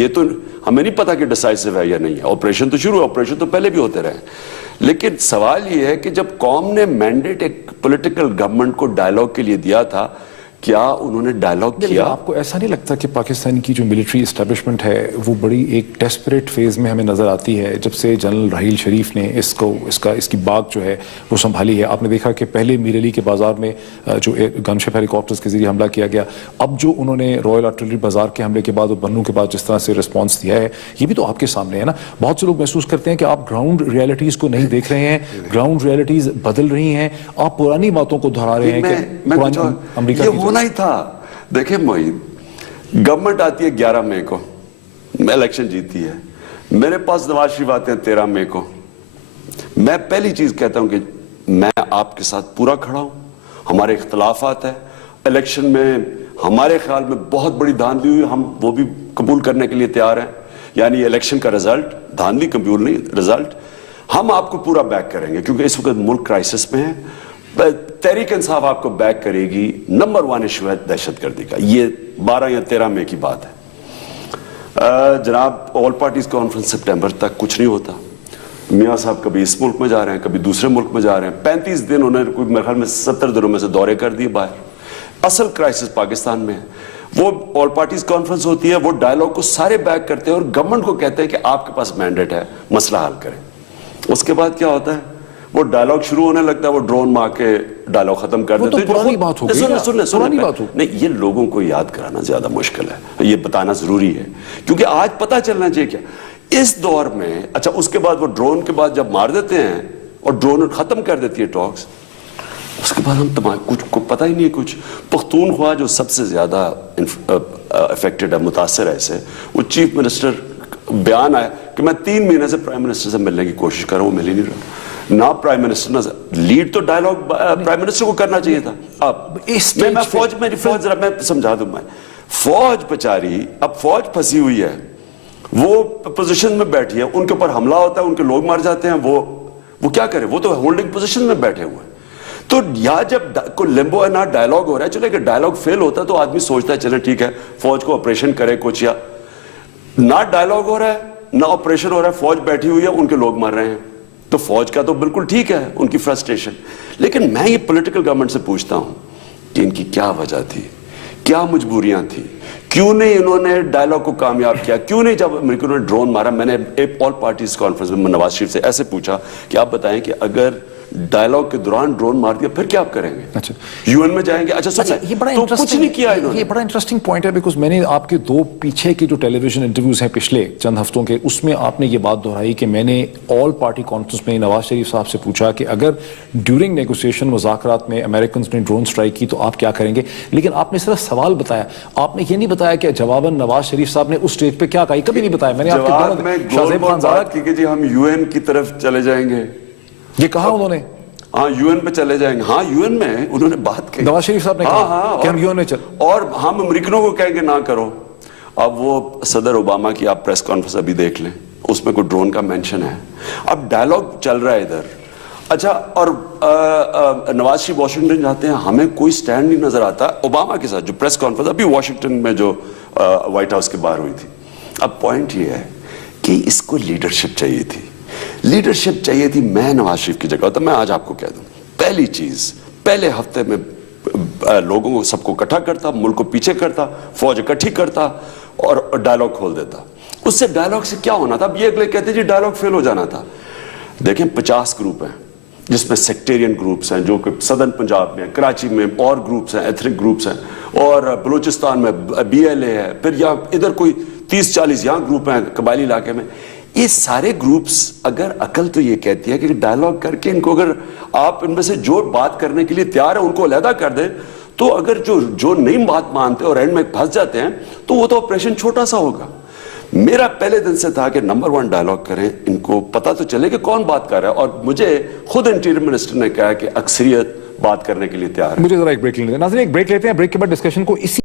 یہ تو ہمیں نہیں پتا کہ ڈیسائسو ہے یا نہیں ہے. آپریشن تو شروع ہے, آپریشن تو پہلے بھی ہوتے رہے, لیکن سوال یہ ہے کہ جب قوم نے مینڈیٹ ایک پولیٹیکل گورنمنٹ کو ڈائیلاگ کے لیے دیا تھا, کیا انہوں نے ڈائیلاگ کیا؟ آپ کو ایسا نہیں لگتا کہ پاکستان کی جو ملٹری اسٹیبلشمنٹ ہے وہ بڑی ایک ڈیسپریٹ فیز میں ہمیں نظر آتی ہے جب سے جنرل راحیل شریف نے اس کی باغ جو ہے وہ سنبھالی ہے؟ آپ نے دیکھا کہ پہلے میر علی کے بازار میں جو گن شپ ہیلی کاپٹرز کے ذریعے حملہ کیا گیا, اب جو انہوں نے رائل آرٹلری بازار کے حملے کے بعد اور بنوں کے بعد جس طرح سے رسپانس دیا ہے, یہ بھی تو آپ کے سامنے ہے نا. بہت سے لوگ محسوس کرتے ہیں کہ آپ گراؤنڈ ریالٹیز کو نہیں دیکھ رہے ہیں, گراؤنڈ ریالٹیز بدل رہی ہیں, آپ پرانی باتوں کو دہرا رہے ہیں کہ امریکہ یہ ہونا ہی تھا. دیکھیں معین, گورنمنٹ آتی ہے 11 مئی کو, الیکشن جیتی ہے, میرے پاس نواز شریف آتے ہیں 13 مئی کو. میں پہلی چیز کہتا ہوں کہ میں آپ کے ساتھ پورا کھڑا ہوں, ہمارے اختلافات ہیں, الیکشن میں ہمارے خیال میں بہت بڑی دھاندلی ہوئی, ہم وہ بھی قبول کرنے کے لیے تیار ہیں, یعنی الیکشن کا رزلٹ, دھاندلی قبول نہیں رزلٹ, ہم آپ کو پورا بیک کریں گے کیونکہ اس وقت ملک کرائسس میں ہے. تحریک انصاف آپ کو بیک کرے گی. نمبر 1 ایشو ہے دہشت گردی کا, یہ 12 یا 13 مئی کی بات ہے. جناب آل پارٹیز کانفرنس سپٹمبر تک کچھ نہیں ہوتا. میاں صاحب کبھی اس ملک میں جا رہے ہیں, کبھی دوسرے ملک میں جا رہے ہیں. 35 دن انہوں نے میرے خیال میں 70 دنوں میں سے دورے کر دیے باہر. اصل کرائسس پاکستان میں ہے. وہ آل پارٹیز کانفرنس ہوتی ہے, وہ ڈائیلاگ کو سارے بیک کرتے ہیں اور گورنمنٹ کو کہتے ہیں کہ آپ کے پاس مینڈیٹ ہے, مسئلہ حل کریں. اس کے بعد کیا ہوتا ہے, وہ ڈائیلاگ شروع ہونے لگتا ہے, وہ ڈرون مار کے ڈائیلاگ ختم کر دیتے ہیں. پرانی بات ہو گئی. نہیں, یہ لوگوں کو یاد کرانا زیادہ مشکل ہے, یہ بتانا ضروری ہے کیونکہ آج پتہ چلنا چاہیے کیا اس دور میں. اچھا, اس کے بعد وہ ڈرون کے بعد جب مار دیتے ہیں اور ڈرون ختم کر دیتی ہے ٹاکس, اس کے بعد ہم تمام کچھ کو پتہ ہی نہیں ہے کچھ. پختونخوا جو سب سے زیادہ افیکٹڈ ہے, متاثر ہے اسے, وہ چیف منسٹر بیان آیا کہ میں 3 مہینے سے پرائم منسٹر سے ملنے کی کوشش کر رہا ہوں, مل ہی نہیں رہا. نہ پرائم منسٹر, نہ لیڈ تو ڈائیلاگ پرائم منسٹر کو کرنا چاہیے تھا. اب میں فوج ذرا میں سمجھا دوں, میں فوج بچاری, اب فوج پھنسی ہوئی ہے, وہ پوزیشن میں بیٹھی ہے, ان کے اوپر حملہ ہوتا ہے, ان کے لوگ مار جاتے ہیں, وہ کیا کرے, وہ تو ہولڈنگ پوزیشن میں بیٹھے ہوئے ہیں. تو یا جب کوئی لمبو ہے, نہ ڈائیلاگ ہو رہا ہے, چلے کہ ڈائیلاگ فیل ہوتا ہے تو آدمی سوچتا ہے چلے ٹھیک ہے فوج کو آپریشن کرے کچھ, یا نہ ڈائیلاگ ہو رہا ہے نہ آپریشن ہو رہا ہے, فوج بیٹھی ہوئی ہے, ان کے لوگ مر رہے ہیں. تو فوج کا تو بالکل ٹھیک ہے ان کی فرسٹریشن, لیکن میں یہ پولیٹیکل گورنمنٹ سے پوچھتا ہوں کہ ان کی کیا وجہ تھی, کیا مجبوریاں تھیں, کیوں نہیں انہوں نے ڈائیلاگ کو کامیاب کیا, کیوں نہیں جب امریکہ نے ڈرون مارا. میں نے ایک آل پارٹیز کانفرنس میں نواز شریف سے ایسے پوچھا کہ آپ بتائیں کہ اگر ڈائیلاگ کے دوران ڈرون مار دیا پھر کیا آپ کریں گے؟ اچھا, یو این میں جائیں گے؟ اچھا یہ بڑا کچھ نہیں کیا انہوں نے. یہ بڑا انٹرسٹنگ پوائنٹ ہے بیکاز میں نے آپ کے 2 پیچھے کے جو ٹیلی ویژن انٹرویوز ہیں پچھلے چند ہفتوں کے, اس میں آپ نے یہ بات دہرائی کہ میں نے آل پارٹی کانفرنس میں نواز شریف صاحب سے پوچھا کہ اگر ڈیورنگ نیگوسیشن مذاکرات میں امریکنز نے ڈرون اسٹرائک کی تو آپ کیا کریں گے, لیکن آپ نے صرف سوال بتایا, آپ نے یہ نہیں بتایا کہ جواباً نواز شریف صاحب نے اس اسٹیج پہ کیا کہا, کبھی نہیں بتایا. میں نے آپ کے کہ جی ہم یو این کی طرف چلے جائیں گے, یہ کہا انہوں نے, ہاں یو این پہ چلے جائیں گے. ہاں یو این میں انہوں نے بات کی, نواز شریف صاحب نے کہا کہ ہم یو این میں چل, اور ہم امریکنوں کو کہیں گے نہ کرو. اب وہ صدر اوباما کی آپ پریس کانفرنس ابھی دیکھ لیں, اس میں کوئی ڈرون کا مینشن ہے. اب ڈائیلاگ چل رہا ہے ادھر. اچھا, اور نواز شریف واشنگٹن جاتے ہیں, ہمیں کوئی سٹینڈ نہیں نظر آتا اوباما کے ساتھ جو پریس کانفرنس ابھی واشنگٹن میں جو وائٹ ہاؤس کے باہر ہوئی تھی. اب پوائنٹ یہ ہے کہ اس کو لیڈرشپ چاہیے تھی, لیڈرشپ چاہیے تھی. میں نواز شریف کی جگہ ہوتا, میں آج آپ کو کہہ دوں, پہلی چیز پہلے ہفتے میں لوگوں کو سب کو اکٹھا کرتا, ملک کو پیچھے کرتا, فوج اکٹھی کرتا اور ڈائیلاگ کھول دیتا. اس سے ڈائیلاگ سے کیا ہونا تھا؟ اب یہ اگلے کہتے جی ڈائیلاگ فیل ہو جانا تھا. دیکھیں 50 گروپ ہیں جس میں سیکٹیرین گروپس ہیں جو کہ صدرن پنجاب میں, کراچی میں اور گروپس ہیں, ایتھنک گروپس ہیں, اور بلوچستان میں BLA ہے, پھر یا ادھر کوئی 30-40 یہاں گروپ ہیں قبائلی علاقے میں. یہ سارے گروپس, اگر عقل تو یہ کہتی ہے کہ ڈائیلاگ کر کے ان کو, اگر آپ ان میں سے جو بات کرنے کے لیے تیار ہے ان کو علیحدہ کر دیں, تو اگر جو نہیں بات مانتے اور اینڈ میں پھنس جاتے ہیں تو وہ تو آپریشن چھوٹا سا ہوگا. میرا پہلے دن سے تھا کہ نمبر 1 ڈائیلاگ کریں, ان کو پتا تو چلے کہ کون بات کر رہا ہے. اور مجھے خود انٹیریئر منسٹر نے کہا کہ اکثریت بات کرنے کے لیے تیار ہے. مجھے ذرا ایک بریک لینے دیں. ناظرین ایک بریک لیتے ہیں, بریک کے بعد ڈسکشن کو اسی